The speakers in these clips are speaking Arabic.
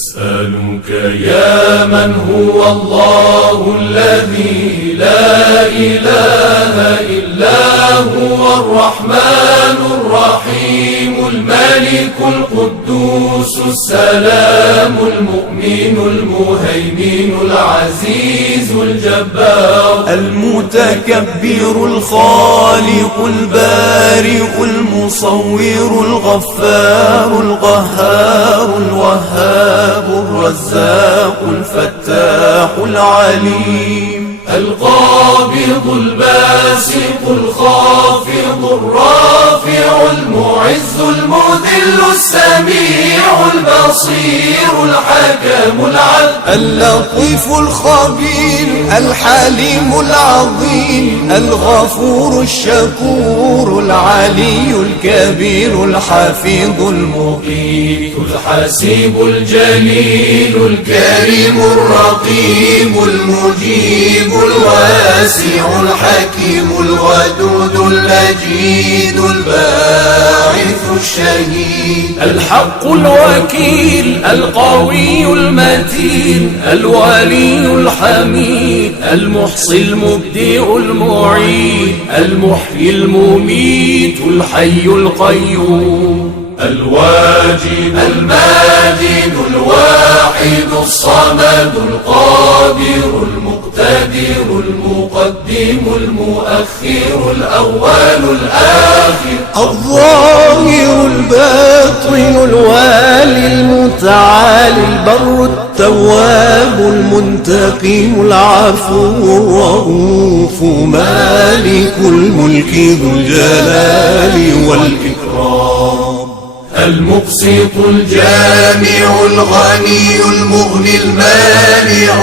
أسألك يا من هو الله الذي لا إله إلا هو الرحمن الرحيم الملك القدوس السلام المؤمن المهيمن العزيز الجبار المتكبر الخالق البارئ المصور الغفار القهار الوهاب الرزاق الفتاح العليم القابض الباسط الخافض الرافع المعز المذل السميع البصير الحكم العدل اللطيف الخبير الحليم العظيم الغفور الشكور العلي الكبير الحفيظ المقيت الحسيب الجليل الكريم الرقيب المجيب الواسع الحكيم الودود المجيد الباعث الشهيد الحق الوكيل القوي المتين الولي الحميد المحصي المبدئ المعيد المحيي المميت الحي القيوم الواجد الماجد الواحد الصمد القادر المقتدر المقدم المؤخر الأول الآخر الظاهر الباطن الوالي المتعالي البر التواب المنتقم العفو الرؤوف مالك الملك ذو الجلال والإكرام المقسط الجامع الغني المغني المانع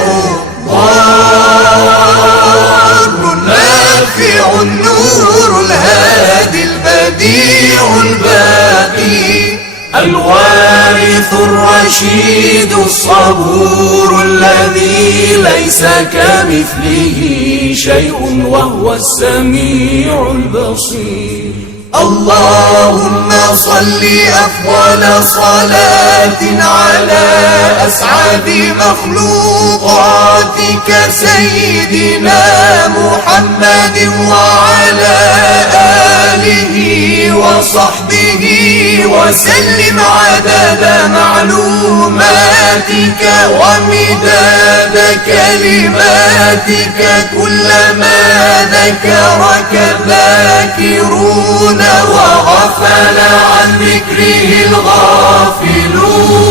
ضار النافع النور الهادي البديع الباقي الوارث الرشيد الصبور الذي ليس كمثله شيء وهو السميع البصير اللهم صل أفضل صلاة على أسعد مخلوقاتك سيدنا محمد وعلى آله وصحبه وسلم عدد معلوماتك ومداد كلماتك كلما ذكرك الذاكرون وغفل عن ذكره الغافلون